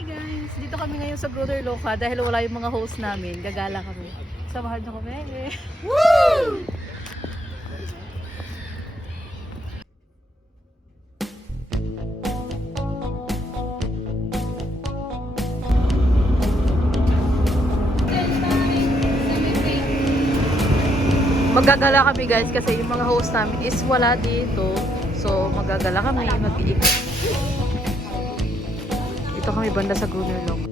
Hi guys! Dito kami ngayon sa Brother Loca dahil wala yung mga host namin. Gagala kami. Samahan niyo kami. Woo! Magagala kami guys kasi yung mga host namin is wala dito. So magagala kami, mag-iikot. Dito kami banda sa Brother Loca.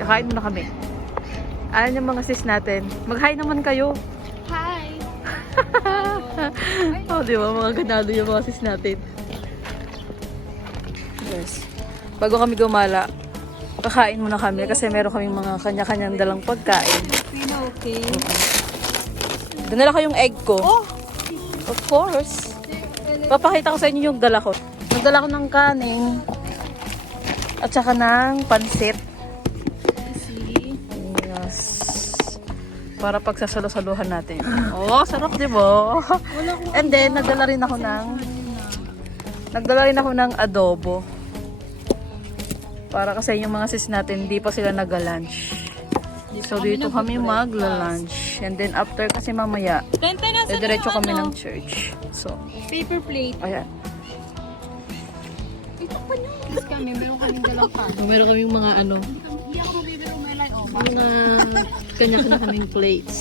Kakain muna kami. Ayan yung mga sis natin. Mag-hi naman kayo. Hi! Oh, di ba? Mga ganado yung mga sis natin. Yes. Bago kami gumala, kakain muna kami kasi meron kaming mga kanya-kanyang dalang pagkain. Okay. Dinala ko yung egg ko. Oh! Of course. Papakita ko sa inyo yung dala ko. Nagdala ko ng kaning at saka ng pansit. Yes. Para pagsasalo-saluhan natin. Oh, sarap, di ba? And then, nagdala rin ako ng adobo. Para kasi yung mga sis natin, hindi pa sila nag-lunch. So, dito kami magla-lunch. And then, after kasi mamaya, diretso kami ng church. So, Paper plate. ayan. Ito pa niyo. Tapos kami, meron kaming dalang pa. Meron kaming mga ano, Hindi ako mabibiro Melay. Oh, mga kanya-kanya kaming plates.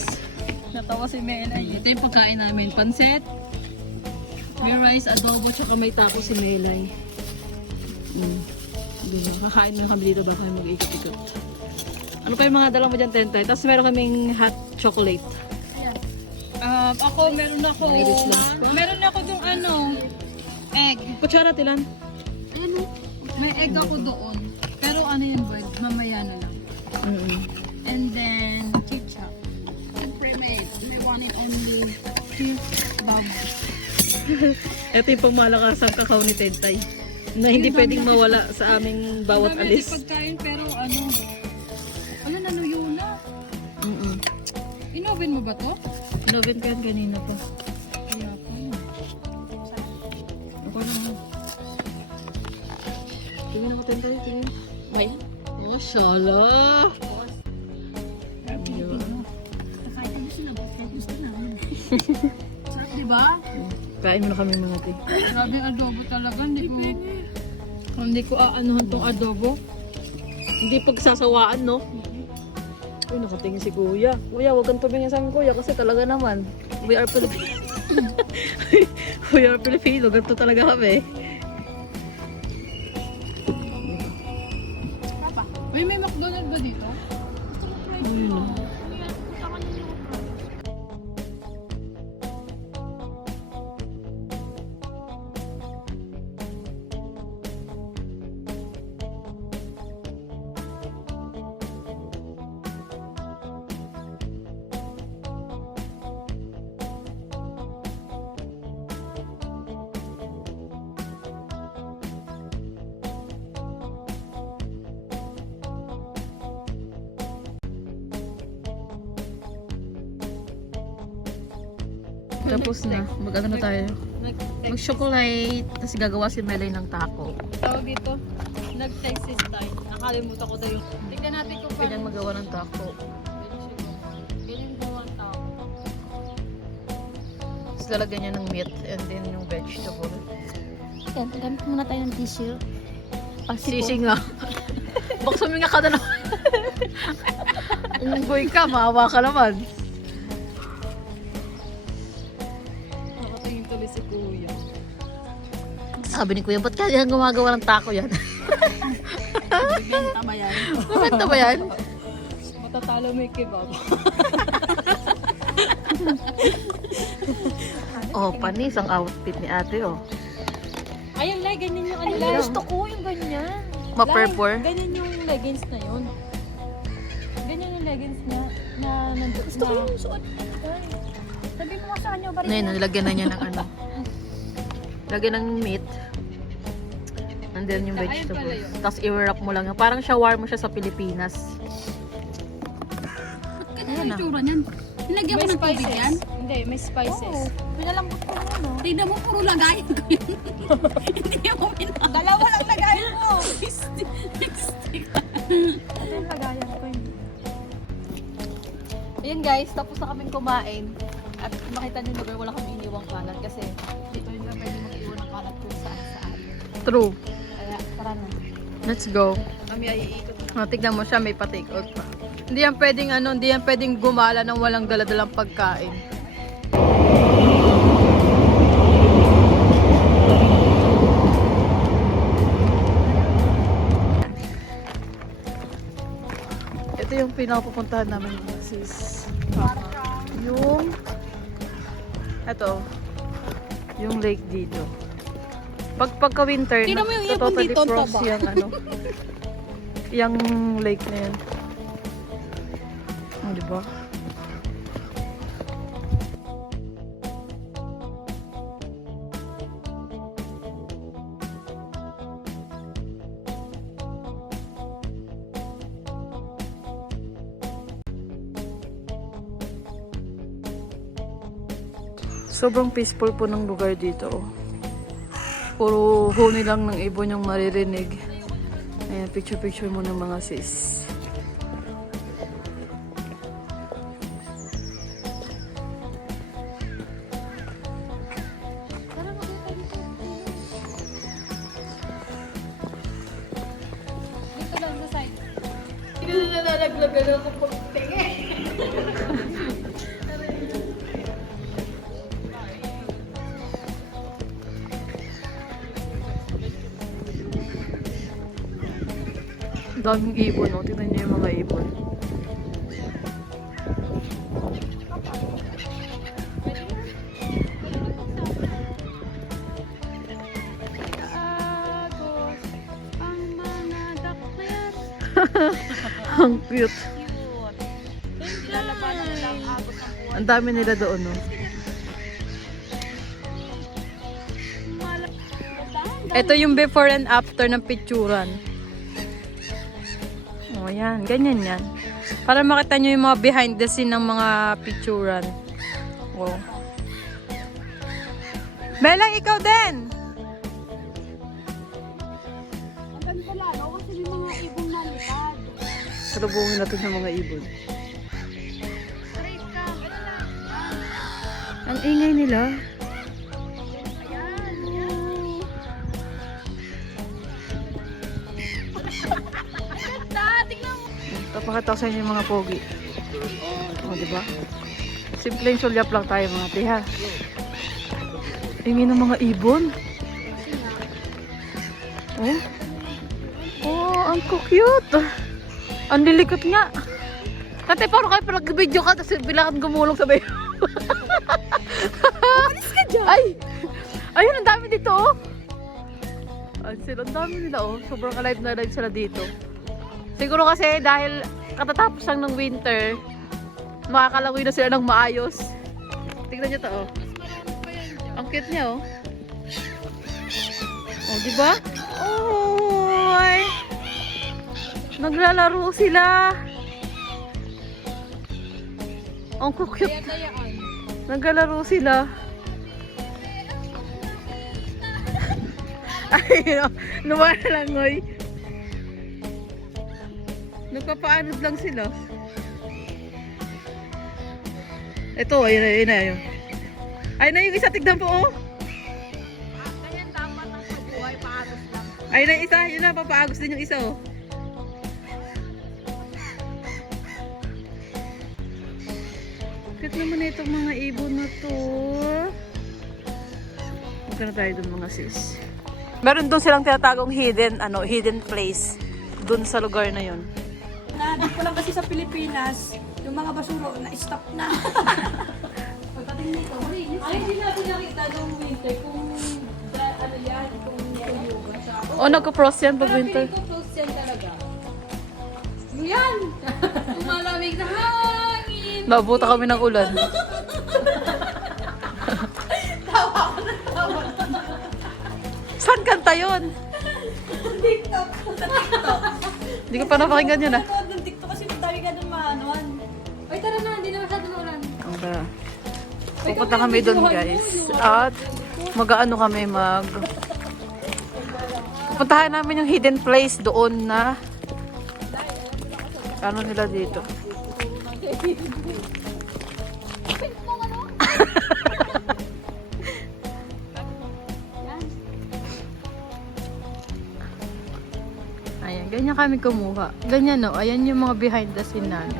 natawa si Melay. Ito yung pagkain namin. Pansit, may rice, adobo, tsaka may tapo si Melay. Kakain na kami dito bago kami mag-ikot-ikot. Ano pa yung mga dala mo dyan, Tentay? Tapos meron kaming hot chocolate. Ako, meron ako dong egg. Kutsara, Tilan. Ano? May egg ako doon. Pero ano yung bread? Mamaya na lang. And then, ketchup. Siyempre, may one and only bubble. Ito yung pangmalakasang kakao ni Tentay. Na hindi pwedeng mawala sa aming bawat Ang dami alis. natin pagkain, pero nanuyo na. Inoven mo ba to? Inoven ko yan kanina pa. Kaya pa. Ako lang. Tingin ako, Tentay. Tingin. Ay. Mashallah. Sarap, diba? Kain muna kami mga te. Grabe yung adobo talaga. Hindi ko aanuhan tong adobo. Hindi pagsasawaan, no? Uy, nakatingin si Kuya. Kuya, huwag kang tumingin sa amin, Kuya, kasi talaga naman, we are Filipino. We are Filipino, ganito talaga kami. Uy, may McDonald's ba dito? Ayun. Tapos na, mag-ano na tayo? Mag-chocolate, tapos gagawa si Melay ng taco. Tawag dito, nag-Texas tayo. Nakalimutan ko tayo. Tignan natin kung Ganyan magawa ng taco. ganyan gawa ang tao. Tapos lalagyan niya ng meat and then yung vegetable. Yan, gamit muna tayo ng tissue. Sisi nga. Baka suminga ka na naman. Unggoy ka, maawa ka naman. Nakatingin tuloy si Kuya. Sabi ni Kuya, ba't kaya gumagawa ng taco yan? Bibenta ba yan? Mabenta ba yan? Matatalo mo yung kebab. Oh, panis ang outfit ni ate, oh. Ayun, Lai, ganyan yung ano Ay, lang. gusto ko yung ganyan. Ma-purpur? Ganyan yung leggings na yun. Ganyan yung leggings niya na nandun. Gusto ko yung suot. Sabi mo sa kanya ba rin? Ngayon, nilagyan na niya ng ano. Lagyan ng meat. And then yung Ayun vegetable. pala yun. Tapos i-wrap mo lang. Parang shawarma siya sa Pilipinas. Ano yung itsura niyan? Nilagyan ko ng tubig yan? Hindi, may spices. Pinalambot ko naman, no? Tignan mo, puro lagayan ko yun. Hindi mo pinaka. Dalawa lang lagayan mo. Stick. Ito yung lagayan ko yun. Ayan guys, tapos na kaming kumain. At makita nyo lugar, wala kami iniwang kalat. Kasi dito yun na pwede mag-iwan ng kalat kung saan. True. Kaya tara na. Let's go. Kami ay iikot na. Tignan mo siya, may pa-take out pa. Hindi yan pwedeng hindi yan pwedeng gumala ng walang daladalang pagkain. Ito yung pinapupuntahan namin sis. Yung lake dito. Pagka-winter, Tingnan mo yung ipon totally dito, ang frost taba. yung lake na yan. Oh, diba? Sobrang peaceful po ng lugar dito. Puro huni lang ng ibon yung maririnig. Ayan, picture-picture mo ng mga sis. Dito lang sa side. Hindi na nalaglagan ako pag tingin. Daming ibon, no? Tingnan niyo yung mga ibon. Agos ang mga dakler. Ang cute. Cute. Nilalabanan nila ang agos ng buwan. Ang dami nila doon, no? Ito yung before and after ng picturan. O, yan. Ganyan yan. Para makita nyo yung mga behind the scene ng mga picturan. Wow. Belang, ikaw din! Ang ganda lalo kasi may mga ibong nalipad. Salubungin natin yung mga ibon. Straight ka. Ano lang? Ang ingay nila. Ayan. Ganda. Tingnan mo. Papakita ko sa inyo yung mga pogi. O, diba? Simpleng sulyap lang tayo mga tiha. Ingay ng mga ibon. Oh. Oh, ang cute. Ang lilikot nga. Tatay, paano kayo pala nag-video ka tapos bilangan gumulong sabay? Umalis ka dyan! Ay! Ayun, ang dami dito oh. Ang dami nila oh. Sobrang alive na alive sila dito. Siguro kasi dahil katatapos lang ng winter, makakalangoy na sila ng maayos. Tingnan nyo to oh. Ang cute niya oh. Oh, diba? Oh, ay. Naglalaro sila. Ang cute. Dayaan. Naglalaro sila. Ay, no. Nawala lang, oy. Nagpapaanod lang sila. Ito, ayun na, ayun na, ayun. Ayun na yung isa, tignan po, oh. Ganyan dapat ang pagbuhay, paagos lang. Ayun na isa, yun na, papaagos din yung isa, oh. Cute naman na itong mga ibon na to. Huwag na tayo dun mga sis. Meron doon silang tinatagong hidden place. Doon sa lugar na yun. Nadik ko lang kasi sa Pilipinas, yung mga basuro na-stop na. Pagdating dito, malinis. Ay, hindi natin nakita nung winter kung ano yan, kung tuyo ba siya. O, nagka-frost yan pag winter. Pero close yan talaga. Yan! Malamig na hangin! Nabuta kami ng ulan. Saan kanta yun? TikTok. Sa TikTok. Hindi ko pa napakinggan yun ah. Nanood ng TikTok kasi madami ka dun maanuan. Ay, tara na, hindi na masyado maulan. Pupunta kami doon guys. At mag-ano kami puntahan namin yung hidden place doon na ano nila dito. Ayan, ganyan kami kumuha. Ganyan no, ayan yung mga behind the scene namin.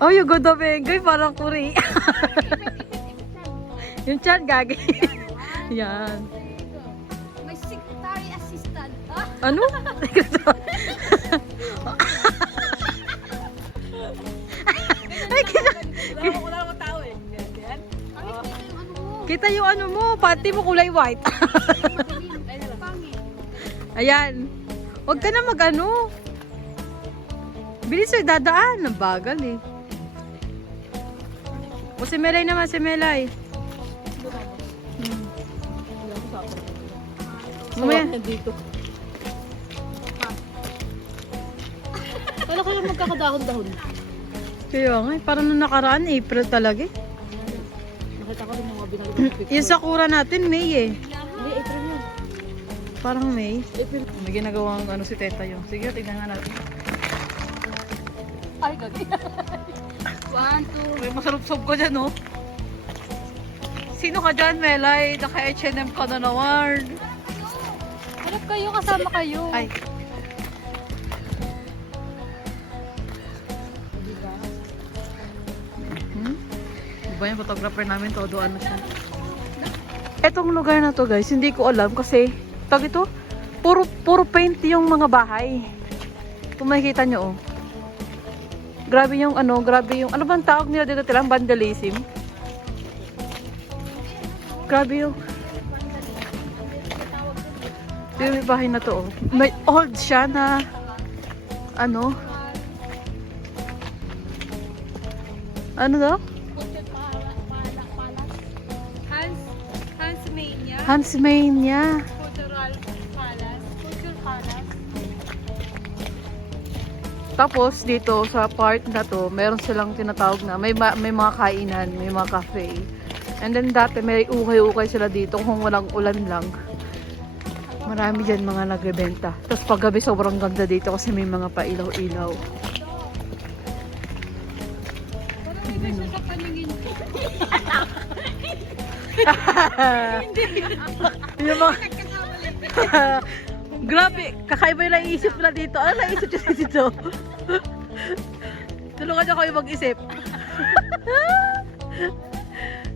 Oh, you go the bengay, parang kuri. Yung chan, gagi. Yan. My secretary assistant. Ano? Ay, kita yung ano mo, pati mo kulay white. Ayan. Huwag ka na mag-ano. Bilis ay dadaan. Ang bagal eh. O si Melay naman, si Melay. Mamaya. dito. Wala ko lang magkakadahon-dahon. Kaya nga, parang nung nakaraan, April talaga eh. Nakita ko rin yung mga binalik. Yung sakura natin, May eh. Hindi, April yun. Parang May. April. May ginagawang ano si Teta yun. Sige, tignan nga natin. Ay, gagi. 1, 2. May masalubsob ko dyan, oh. Sino ka dyan, Melay? Naka-H&M ka na naman. Harap kayo, kasama kayo. Ay. Diba yung photographer namin, todo ano siya. Etong lugar na to guys, hindi ko alam kasi tag ito, puro paint yung mga bahay. Kung makikita nyo, oh. Grabe yung ano bang tawag nila dito tilang vandalism? Grabe yung yung bahay na to, oh. May old siya na ano daw? Hansmania. Cultural Palace. Tapos dito sa part na to, meron silang tinatawag na may mga kainan, may mga cafe. And then dati may ukay-ukay sila dito kung walang ulan lang. Marami dyan mga nagbebenta. Tapos paggabi sobrang ganda dito kasi may mga pailaw-ilaw. Yung mga grabe, kakaiba yung naisip na dito. Ano naisip niya dito? Tulungan niyo kayo mag-isip.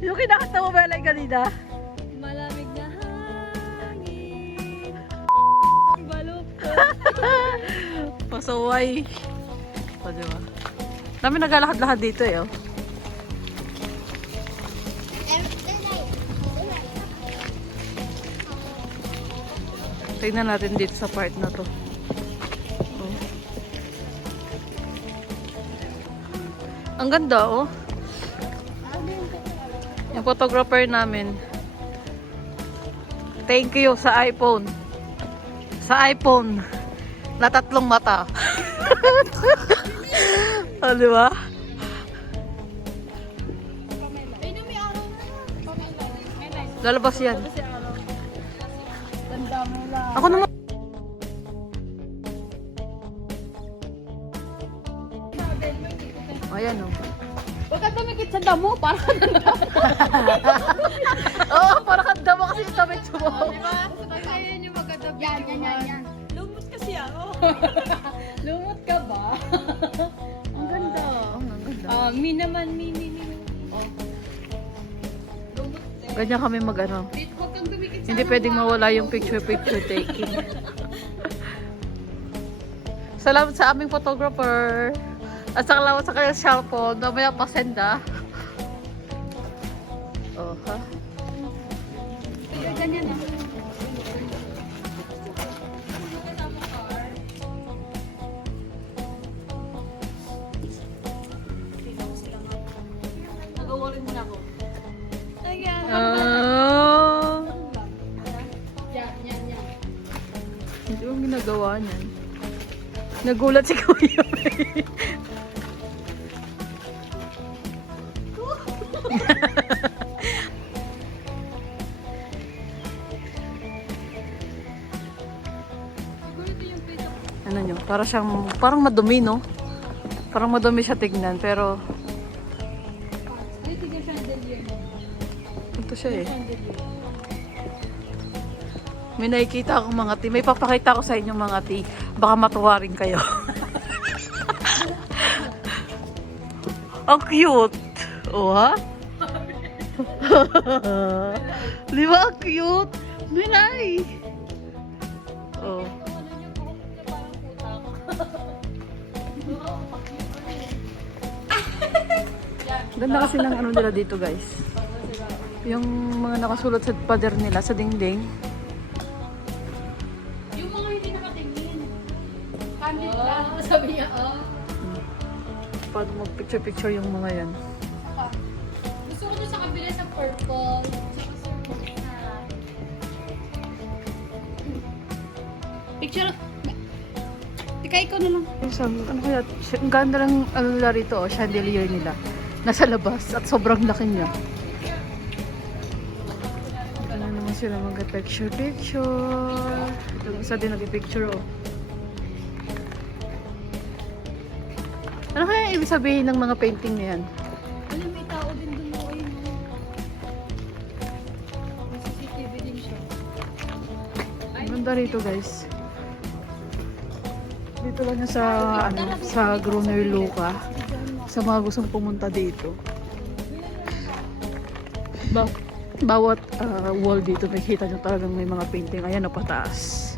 Yung kinakanta mo ba yung kanina? Malamig na hangin. Balupto. Pasaway. O, diba? Dami naglalakad-lakad dito eh. Oh. Tignan natin dito sa part na to. Oh. Ang ganda, oh. Yung photographer namin. Thank you sa iPhone. Sa iPhone. Na 3 mata. Oh, di ba? Lalabas yan. Ako naman. Ayan o. Huwag ka tumikit sa damo, para ka ng damo. Oo, para kang damo kasi yung damit mo. Ayan yung maganda. Yan. Lumot kasi ako. Lumot ka ba? Ang ganda. Ang ganda. Mi naman, mi. Ganyan kami mag-ano. Huwag kang dumikit sa Hindi pwedeng mawala yung picture taking. Salamat sa aming photographer. At salamat sa kanyang cellphone. Mamaya pasenda. Oh, ha? ganyan na. Nag-worry muna ako. Ayan. Oh. Yan. Hindi mo ginagawa niyan. Nagulat si Kuya. Para siyang, parang madumi, no? Parang madumi siya tignan, pero Dito yung chandelier. ito siya eh. May nakikita akong mga tea. May papakita ko sa inyo mga tea. Baka matuwa rin kayo. Ang cute! Oh, ha? Di ba? Ang cute! Minay! Oh. Ganda kasi ng ano nila dito, guys. Yung mga nakasulat sa pader nila sa dingding. Yung mga hindi nakatingin. Candid lang. Sabi niya, Pag mag-picture-picture yung mga yan. Gusto ko doon sa kabila sa purple. Tsaka sa picture. Teka, ikaw na lang. Ano kaya? Ang ganda lang ano nila rito, oh, chandelier nila. Nasa labas at sobrang laki niya. Ito na naman sila mag-picture-picture. Itong isa din nag-picture, oh. Ano kaya ibig sabihin ng mga painting na yan? Alam, may tao din doon mo. Ayun, no? May CCTV din siya. Ang ganda rito, guys. Dito lang yan sa, sa Gruner Luca. Sa mga gustong pumunta dito. Bawat wall dito, makikita nyo talagang may mga painting. Ayan, pataas.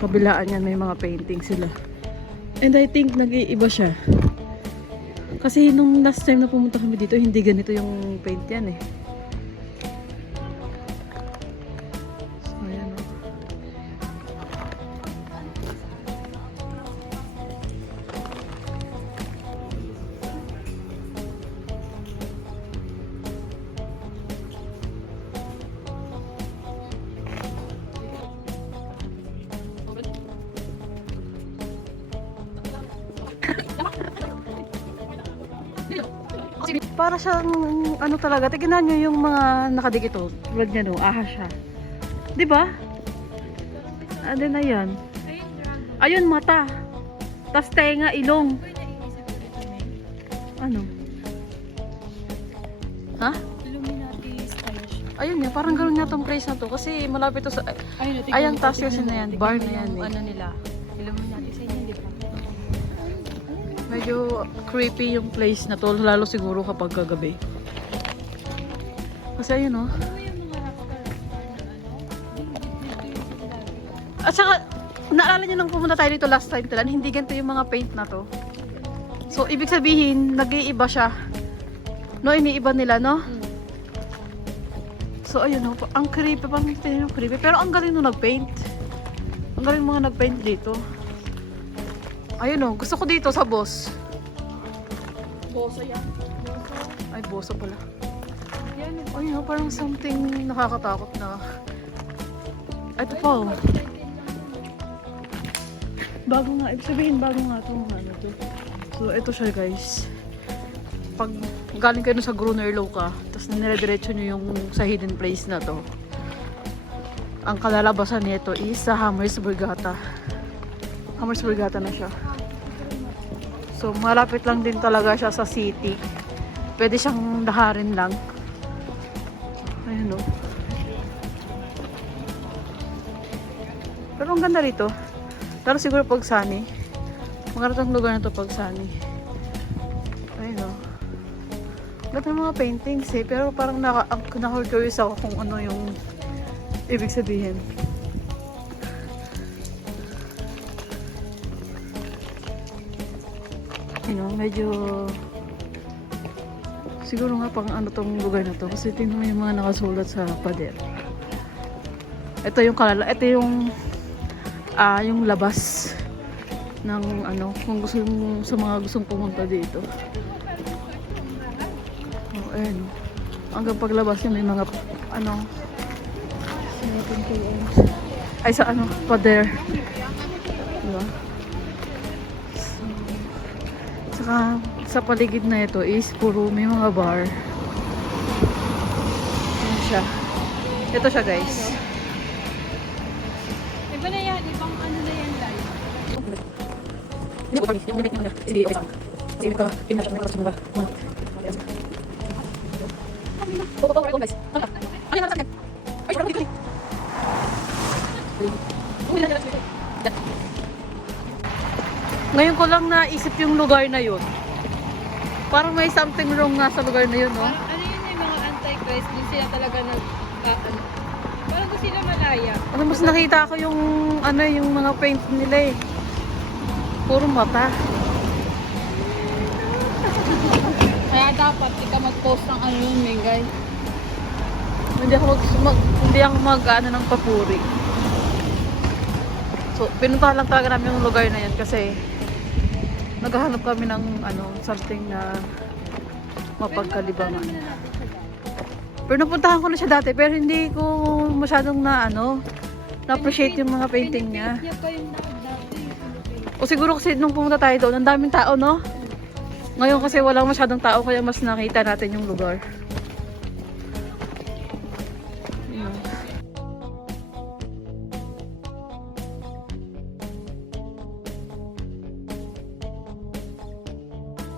Kabilaan yan, may mga painting sila. And I think nag-iiba siya. Kasi nung last time na pumunta kami dito, hindi ganito yung paint yan eh. So, ayan o. Para siyang, ano talaga, tignan nyo yung mga nakadikit o. Tulad niya no, ahas siya. Diba? Ano na yan? Ayun, mata. Tas tenga, ilong. Ano? Ha? Illuminati style siya. Ayun yan, parang gano'n nga tong place na to. Kasi malapit to sa, ayang taas yun na yan, bar na yan eh. Ano nila? Illuminati sa inyo, di ba? Medyo creepy yung place na to, lalo siguro kapag kagabi. Kasi ayun oh. Ano yung mga rockstar na ano? At saka, naalala nyo nung pumunta tayo dito last time talan, hindi ganito yung mga paint na to. So, ibig sabihin, nag-iiba siya. No, iniiba nila, no? So, ayun oh, ang creepy, parang tingin yung creepy. Pero ang galing nung nag-paint. Ang galing mga nag-paint dito. Ayun oh, gusto ko dito sa boss. Boso yan. Ay, boso pala. Ayun oh, parang something nakakatakot na. Ito pa oh. Bago nga, ibig sabihin bago nga itong ano to. So, ito siya guys. Pag galing kayo sa Gruner Luca, tapos nire-diretso nyo yung sa hidden place na to, ang kalalabasan nito is sa Hammersburgata. Hammersburgata na siya. So, malapit lang din talaga siya sa city. Pwede siyang daharin lang. Ayun o. Pero ang ganda rito. Pero siguro pag sunny. Maganda ang lugar na to pag sunny. Ayun o. Ganda ng mga paintings eh. Pero parang naka-curious ako kung ano yung ibig sabihin. You know, medyo siguro nga pang ano tong lugar na to kasi tingnan mo yung mga nakasulat sa pader. Ito yung yung labas ng ano kung gusto sa mga gustong pumunta dito. Oh, ayun. Hanggang paglabas yun may mga ano ay sa ano pader. Diba? Sa paligid na ito is puro may mga bar. Ayan siya. Ito siya guys. Iba na yan, ibang ano na yan live. Ngayon ko lang naisip yung lugar na yun. Parang may something wrong nga sa lugar na yun, no? Parang ano yun yung mga antichrist, din sila talaga ano. Parang doon sila malaya. Ano, mas nakita ko yung ano, yung mga paint nila eh. Puro mata. Kaya dapat di ka mag-post ng ano yun, Mingay. Hindi ako mag-ano ng papuri. So, pinuntahan lang talaga namin yung lugar na yan kasi naghahanap kami ng ano, something na mapagkalibangan. Pero napuntahan ko na siya dati pero hindi ko masyadong na-appreciate yung mga painting niya. Niya pa yung dati. O siguro kasi nung pumunta tayo doon, ang daming tao, no? Ngayon kasi walang masyadong tao kaya mas nakita natin yung lugar.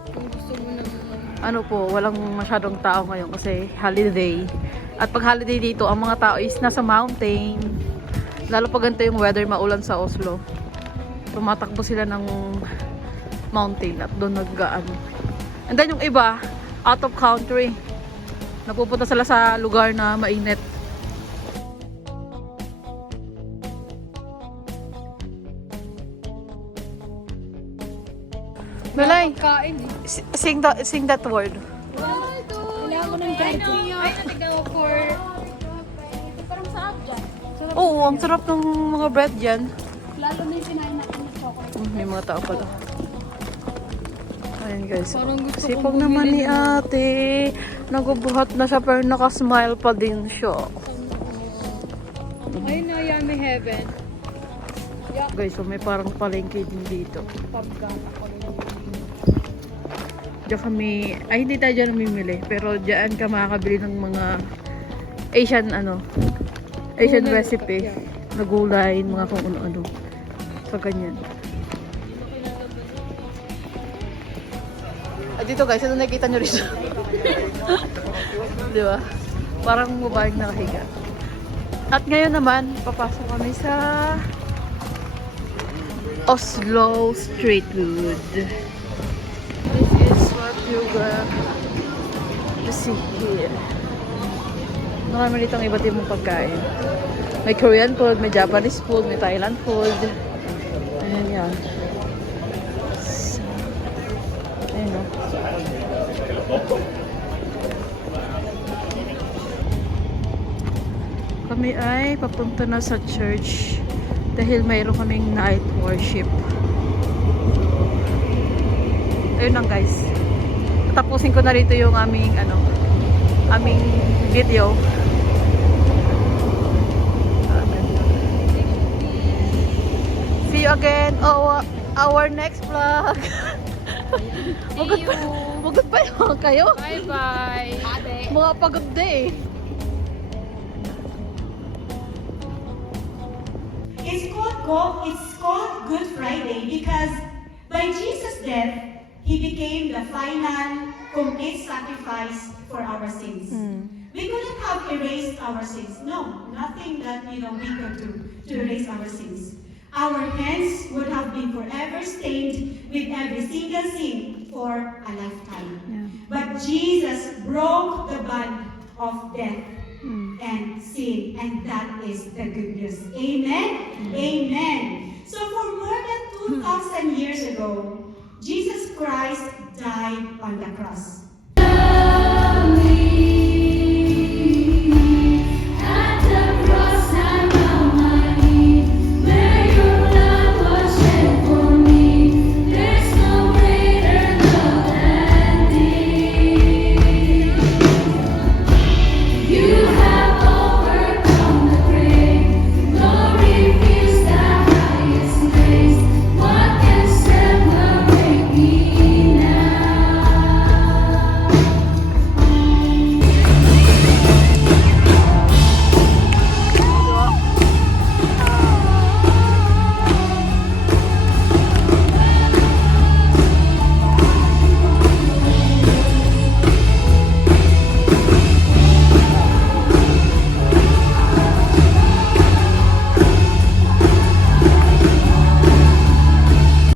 Kung gusto mo ng Ano po, walang masyadong tao ngayon kasi holiday. At pag holiday dito, ang mga tao is nasa mountain. Lalo pag ganito yung weather, maulan sa Oslo. Tumatakbo sila ng mountain at doon nag-ano. And then yung iba, out of country. Napupunta sila sa lugar na mainit. Melay, kain. sing that word. Kailangan ko ng gadget. Ay, natignan ko for... Parang sarap dyan. Oo, ang sarap ng mga bread dyan. Lalo na yung sinain natin ng chocolate. May mga tao pala. Ayan guys. Parang gusto Sipag kong naman bumili ni ate. Nagubuhat na siya pero nakasmile pa din siya. Ayun na, yummy heaven. Guys, so may parang palengke din dito. Diyan kami, ay hindi tayo dyan namimili. Pero dyan ka makakabili ng mga Asian Asian Gulay. recipe. Na gulay, mga kung ano-ano. So ganyan. At dito guys, ito nakikita nyo rin. Di ba? Parang babaeng nakahiga. At ngayon naman, papasok kami sa Oslo Street Food. This is what you got to see here. Marami ditong iba't ibang pagkain. May Korean food, may Japanese food, may Thailand food. Ayan yan. So, ayan o. Kami ay papunta na sa church dahil mayroon kaming night worship. Ayun lang guys. Tapusin ko na rito yung aming video. See you again our next vlog. Magod pa naman kayo. Bye-bye. Mga pagod na eh. It's called Good Friday because by Jesus' death, He became the final, complete sacrifice for our sins. We couldn't have erased our sins. No, nothing that we could do to erase our sins. Our hands would have been forever stained with every single sin for a lifetime. Yeah. But Jesus broke the bond of death and sin, and that is the good news. Amen? Amen. So for more than 2,000 years ago, Jesus Christ died on the cross.